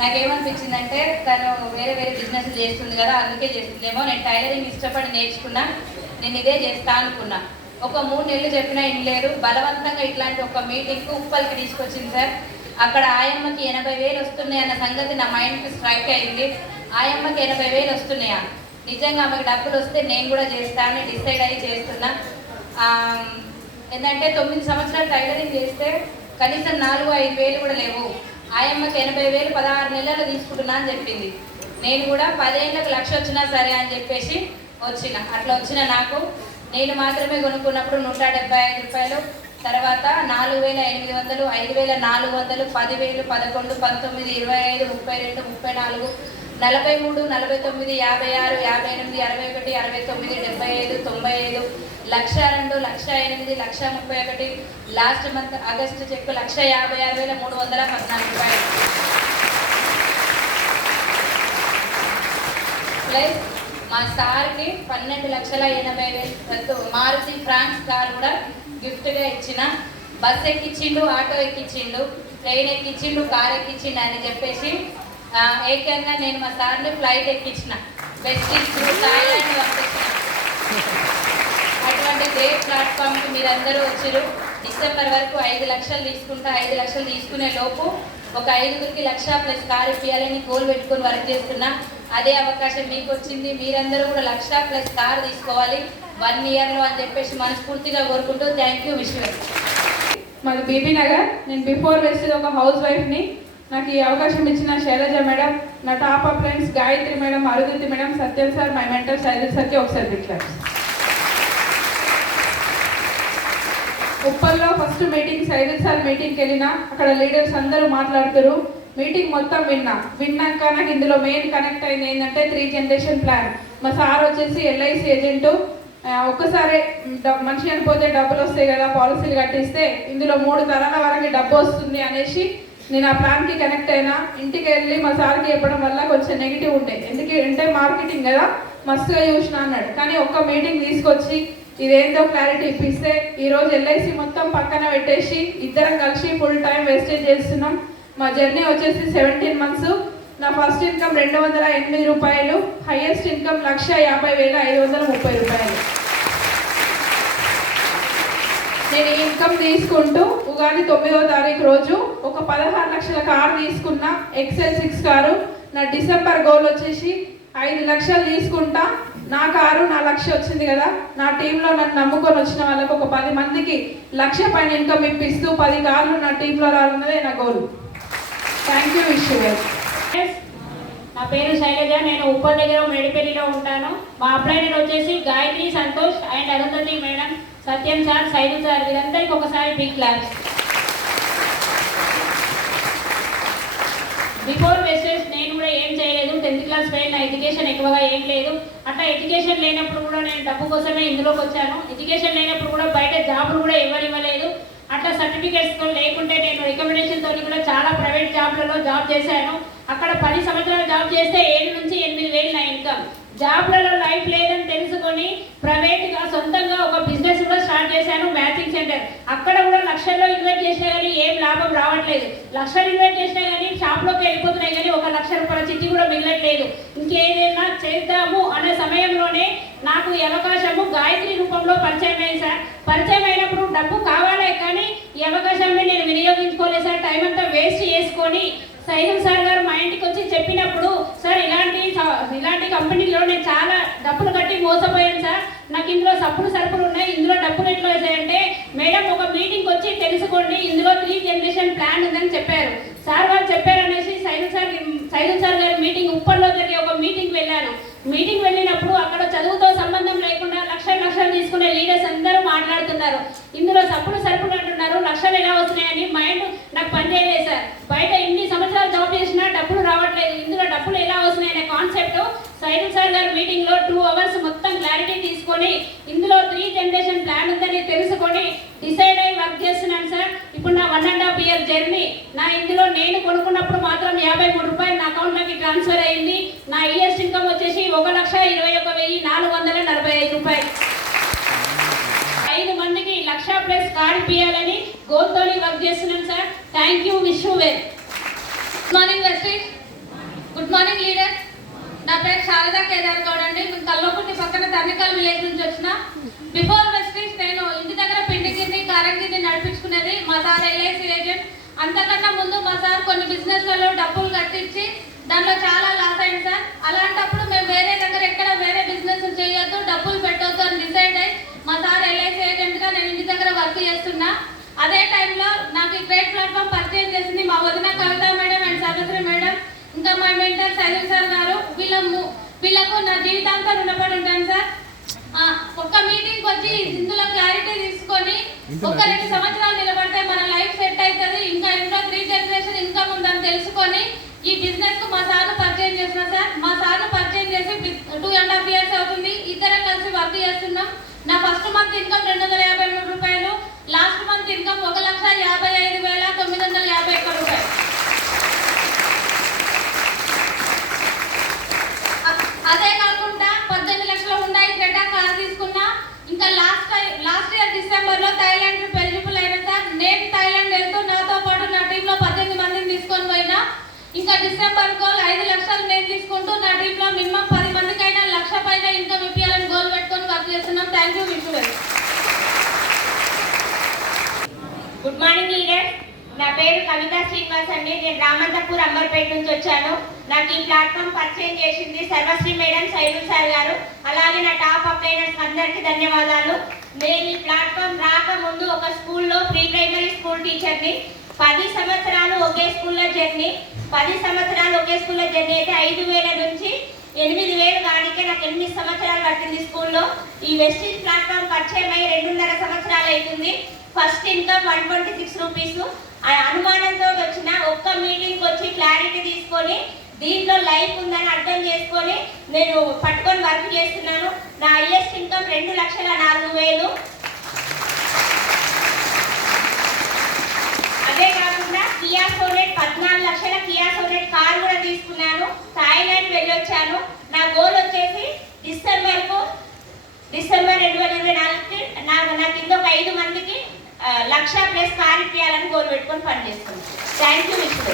నాకేమనిపించిందంటే తను వేరే వేరే బిజినెస్ చేస్తుంది కదా, అందుకే చేస్తుందేమో. నేను టైలరింగ్ ఇష్టపడి నేర్చుకున్నా, నేను ఇదే చేస్తా అనుకున్నా. ఒక 3 నెలలు చెప్పినా ఇనలేదు. బలవంతంగా ఇట్లాంటి ఒక మీటింగ్కు ఉప్పల్కి తీసుకొచ్చింది సార్. అక్కడ ఆయమ్మకి 80,000 వస్తున్నాయి అన్న సంగతి నా మైండ్కి స్ట్రైక్ అయింది. ఆయమ్మకి 80,000 వస్తున్నాయా, నిజంగా ఆమెకు డబ్బులు వస్తే నేను కూడా చేస్తానని డిసైడ్ అయ్యి చేస్తున్నా. ఏంటంటే 9 సంవత్సరాలు టైలరింగ్ చేస్తే కనీసం 4-5 వేలు కూడా లేవు. ఆయమ్మకి 80,000 16 నెలలు తీసుకుంటున్నా అని చెప్పింది. నేను కూడా 10 ఏళ్ళకి 1,00,000 వచ్చినా సరే అని చెప్పేసి వచ్చిన. అట్లా వచ్చిన నాకు నేను మాత్రమే కొనుక్కున్నప్పుడు 175 రూపాయలు, తర్వాత 4,800, 5,400, 10,000, 11, 19, 25, 32, 34, 43, 49, 56, 58, 61, 69, 75, 95, 1,02, 1,08, 1,31. లాస్ట్ మంత్ ఆగస్టు చెక్ 1,56,314 రూపాయలు. ప్లస్ మా సార్కి 12,80,000 మారుతి ఫ్రాన్స్ కార్ కూడా గిఫ్ట్గా ఇచ్చిన. బస్ ఎక్కించిండు, ఆటో ఎక్కించిండు, ట్రైన్ ఎక్కించిండు, కార్ ఎక్కించిండు అని చెప్పేసి ఏకంగా నేను మా సార్ని ఫ్లైట్ ఎక్కించిన, బెస్ట్ త్రూ థాయిలాండ్ పంపించిన. అటువంటి గ్రేట్ ప్లాట్ఫామ్కి మీరందరూ వచ్చారు. డిసెంబర్ వరకు 5 లక్షలు తీసుకుంటా, 5 లక్షలు తీసుకునే లోపు ఒక 5గురికి 1,00,000+ కార్ ఇప్పించాలని గోల్ పెట్టుకొని వర్క్ చేస్తున్నా. అదే అవకాశం మీకు వచ్చింది. మీరందరూ కూడా 1,00,000+ కార్ తీసుకోవాలి 1 ఇయర్లో అని చెప్పేసి మనస్ఫూర్తిగా కోరుకుంటూ థ్యాంక్ యూ. విశ్వ మాది బీబీ నగర్. నేను బిఫోర్ వేసేది ఒక హౌస్ వైఫ్ని. నాకు ఈ అవకాశం ఇచ్చిన శైలజ మేడం, నా top up friends Gayatri madam, Arundhati madam, Satyam sir, my mentor Saidul సార్కి ఒకసారి బిగ్ క్లాప్స్. ఉప్పల్లో ఫస్ట్ మీటింగ్ సైదుల్ సార్ మీటింగ్కి వెళ్ళినా, అక్కడ లీడర్స్ అందరూ మాట్లాడుతారు. మీటింగ్ మొత్తం విన్నాక నాకు ఇందులో మెయిన్ కనెక్ట్ అయింది ఏంటంటే 3 జనరేషన్ ప్లాన్. మా సార్ వచ్చేసి ఎల్ఐసి ఏజెంటు. ఒక్కసారి మనిషి చనిపోతే డబ్బులు వస్తాయి కదా, పాలసీలు కట్టిస్తే ఇందులో 3 తరాల వరకు డబ్బు వస్తుంది అనేసి నేను ఆ ప్లాన్కి కనెక్ట్ అయినా. ఇంటికి వెళ్ళి మా సార్కి చెప్పడం వల్ల కొంచెం నెగిటివ్ ఉండే, ఎందుకంటే మార్కెటింగ్ కదా మస్తుగా చూసిన అన్నాడు. కానీ ఒక్క మీటింగ్ తీసుకొచ్చి ఇదేందో క్లారిటీ ఇప్పిస్తే ఈరోజు ఎల్ఐసి మొత్తం పక్కన పెట్టేసి ఇద్దరం కలిసి ఫుల్ టైం వేస్టేజ్ చేస్తున్నాం. మా జర్నీ వచ్చేసి 17 మంత్స్. నా ఫస్ట్ ఇన్కమ్ 208 రూపాయలు, హైయెస్ట్ ఇన్కమ్ 1,50,530 రూపాయలు. నేను ఈ ఇన్కమ్ తీసుకుంటూ ఉగాది 9వ తారీఖు రోజు ఒక 16 లక్షల కారు తీసుకున్నా, ఎక్సెల్ 6 కారు. నా డిసెంబర్ గోల్ వచ్చేసి 5 లక్షలు తీసుకుంటా. నా కారు నా 1,00,000 వచ్చింది కదా, నా టీంలో నన్ను నమ్ముకొని వచ్చిన వాళ్ళకు ఒక 10 మందికి 1,00,000 పైన ఇన్కమ్ ఇప్పిస్తూ 10 కార్లు నా టీంలో రావాలన్నదే నా గోల్. Thank you. విశ్వ. నా పేరు శైలజ. నేను ఉప్పల్ దగ్గర మేడిపల్లిలో ఉంటాను. మా అప్లైనర్ వచ్చేసి Gayatri, Santosh and Arundhati madam, Satyam sir, Saidu sir, వీరందరికీ ఒకసారి బిగ్ క్లాప్స్. బిఫోర్ వెస్టేజ్ నేను కూడా ఏం చేయలేదు. 10th class fail. నా ఎడ్యుకేషన్ ఎక్కువగా ఏం లేదు. అట్లా ఎడ్యుకేషన్ లేనప్పుడు కూడా నేను డబ్బు కోసమే ఇందులోకి వచ్చాను. ఎడ్యుకేషన్ లేనప్పుడు కూడా బయట జాబులు కూడా ఇవ్వలేదు. అట్లా సర్టిఫికేట్స్ లేకుంటే నేను రికమెండేషన్తో కూడా చాలా ప్రైవేట్ జాబ్లలో జాబ్ చేశాను. అక్కడ 10 సంవత్సరాలు జాబ్ చేస్తే 7 నుంచి 8 వేలు నా ఇన్కమ్. జాబ్లలో లైఫ్ లేదని తెలుసుకొని ప్రైవేట్గా సొంతంగా ఒక బిజినెస్ కూడా స్టార్ట్ చేశాను, మ్యాచింగ్ సెంటర్. అక్కడ కూడా లక్షల్లో ఇన్వెస్ట్ చేసినా కానీ ఏం లాభం రావట్లేదు. లక్షలు ఇన్వెస్ట్ చేసినా కానీ షాప్లోకి వెళ్ళిపోతున్నాయి కానీ 1,00,000 రూపాయల చిట్టి కూడా మిగలట్లేదు. ఇంకేదైనా చేద్దాము అనే సమయంలోనే నాకు ఈ అవకాశము గాయత్రి రూపంలో పరిచయం అయింది సార్. పరిచయం అయినప్పుడు డబ్బు కావాలే కానీ ఈ అవకాశాన్ని నేను వినియోగించుకోలేదు సార్. టైం అంతా వేస్ట్ చేసుకొని సైదుల్ సార్ గారు మా ఇంటికి వచ్చి చెప్పినప్పుడు, సార్ ఇలాంటి కంపెనీలో నేను చాలా డబ్బులు కట్టి మోసపోయాను సార్, నాకు ఇందులో సరుకులు ఉన్నాయి, ఇందులో డబ్బులు ఎట్లా వేసాయంటే, మేడం ఒక మీటింగ్కి వచ్చి తెలుసుకోండి, ఇందులో 3 జనరేషన్ ప్లాన్ ఉందని చెప్పారు. సార్ వాళ్ళు చెప్పారనేసి సైదుల్ సార్ గారి మీటింగ్ ఉప్పల్లో జరిగే ఒక మీటింగ్ వెళ్ళాను. మీటింగ్ వెళ్ళినప్పుడు అక్కడ చదువుతో సంబంధం లేకుండా లక్షలు తీసుకునే లీడర్స్ అందరూ మాట్లాడుతున్నారు. ఇందులో సరుకులు అంటున్నారు, లక్షలు ఎలా వస్తున్నాయని మైండ్ నాకు పనిచేయలేదు సార్. బయట ఇన్ని సంవత్సరాలు జాబ్ చేసినా డబ్బులు రావట్లేదు, ఇందులో డబ్బులు ఎలా వస్తున్నాయనే కాన్సెప్ట్ సైదుల్ సార్ గారి మీటింగ్లో 2 అవర్స్ మొత్తం క్లారిటీ తీసుకొని ఇందులో 3 జనరేషన్ ప్లాన్ ఉందని తెలుసుకొని డిసైడ్ అయ్యి వర్క్ చేస్తున్నాను సార్. ఇప్పుడు నా 1.5 year జర్నీ. ఇందులో నేను కొనుక్కున్నప్పుడు మాత్రం 53 రూపాయలు నా అకౌంట్లోకి ట్రాన్స్ఫర్ అయింది. నా హైయెస్ట్ ఇన్కమ్ వచ్చేసి 1,21,445 రూపాయలు. 5 మందికి 1,00,000+ కార్ ఇప్పించాలని గోల్తో వర్క్ చేస్తున్నాను sir. Thank you. Wish you well. Good morning Vestige. Morning leader. నా పేరు శారదా కేదార్ గౌడ్ అండి. మేము కల్వకుర్తి పక్కన తర్నికల్ విలేజ్ నుంచి వచ్చిన. బిఫోర్ వెస్టీజ్ నేను ఇంటి దగ్గర పిండికింది కారంగిని నడిపించుకునేది. మా సార్ ఎల్ఐసి ఏజెంట్. అంతకన్నా ముందు మా సార్ కొన్ని బిజినెస్లలో డబ్బులు కట్టించి దాంట్లో చాలా లాస్ అయింది సార్. అలాంటప్పుడు మేము వేరే దగ్గర ఎక్కడ వేరే బిజినెస్ చేయొద్దు, డబ్బులు పెట్టొద్దు అని డిసైడ్ అయ్యి మా సార్ ఎల్ఐసి ఏజెంట్గా నేను ఇంటి దగ్గర వర్క్ చేస్తున్నా. అదే టైంలో నాకు ఈ ట్రేడ్ ప్లాట్ఫామ్ పర్చేజ్ చేసింది మా వదిన కవిత మేడం అండ్ సర్వశ్రీ మేడం, ఇంకా మా మెంటర్ సైదుల్ సార్ గారు. వీళ్ళకు నా జీవితాంతం రుణపడి ఉంటాను సార్. ఒక్క మీటింగ్కి వచ్చి ఇందులో క్లారిటీ తీసుకొని ఒక 2 సంవత్సరాలు నిలబడితే మన లైఫ్ సెట్ అవుతుంది, ఇంకా ఇంట్లో 3 జనరేషన్ ఇన్కమ్ ఉందని తెలుసుకొని ఈ బిజినెస్ కు మా సార్ను పరిచయం చేసిన సార్. మా సార్ను పరిచయం చేసి 2.5 years అవుతుంది. ఇద్దరం కలిసి వర్క్ చేస్తున్నాం. నా ఫస్ట్ మంత్ ఇన్కమ్ 253 రూపాయలు, లాస్ట్ మంత్ ఇన్కమ్ 1,55,951 రూపాయలు. అదే కాకుండా 18 లక్షల హుండాయి క్రెటా కార్ తీసుకున్నా. ఇంకా లాస్ట్ ఇయర్ డిసెంబర్లో థాయిలాండ్ ట్రిప్ ఎలిజిబుల్ అయినా సార్. నేను థాయిలాండ్ వెళ్తూ నాతో పాటు నా టీంలో 18 మందిని తీసుకొని పోయినా. ఇంకా డిసెంబర్ గోల్ 5 లక్షలు నేను తీసుకుంటూ నా టీంలో మినిమం 10 మందికైనా 1 లక్ష పైన ఇన్కమ్ ఇప్పించాలని గోల్ పెట్టుకొని వర్క్ చేస్తున్నాం. Thank you Vishwar. Good morning leader. నా పేరు కవిత శ్రీనివాస్ అండి. నేను రామంతపూర్ అంబర్పేట నుంచి వచ్చాను. నాకు ఈ ప్లాట్ఫామ్ పరిచయం చేసింది సర్వశ్రీ మేడం, సైదుల్ సార్ గారు, అలాగే నా టాప్ అప్లైనర్స్ అందరికీ ధన్యవాదాలు. నేను ఈ ప్లాట్ఫామ్ రాకముందు ఒక స్కూల్లో ప్రీ ప్రైమరీ స్కూల్ టీచర్ని. 10 సంవత్సరాలు ఒకే స్కూల్లో జర్నీ. 10 సంవత్సరాలు ఒకే స్కూల్లో జర్నీ అయితే 5,000 నుంచి 8,000 కానికే నాకు 8 సంవత్సరాలు పట్టింది స్కూల్లో. ఈ వెస్టీజ్ ప్లాట్ఫామ్ పరిచయం అయ్యి 2.5 సంవత్సరాలు అవుతుంది. First income 126 rupees. అనుమానంతో వచ్చిన ఒక్క మీటింగ్కి వచ్చి క్లారిటీ తీసుకొని దీంట్లో లైఫ్ ఉందని అర్థం చేసుకొని నేను పట్టుకొని వర్క్ చేస్తున్నాను. నా హైయెస్ట్ ఇన్కమ్ 2,04,000. అదే కాకుండా కియా సోనెట్ 14 లక్షల కియా సోనెట్ కార్ కూడా తీసుకున్నాను. థాయిలాండ్ వెళ్ళొచ్చాను. నా గోల్ వచ్చేసి డిసెంబర్ 2024కి నాకు ఇంకొక 5 మందికి 1,00,000+ కార్ ఇప్పించాలని గోల్ పెట్టుకొని పనిచేస్తున్నాను. థ్యాంక్ యూ విశ్వ.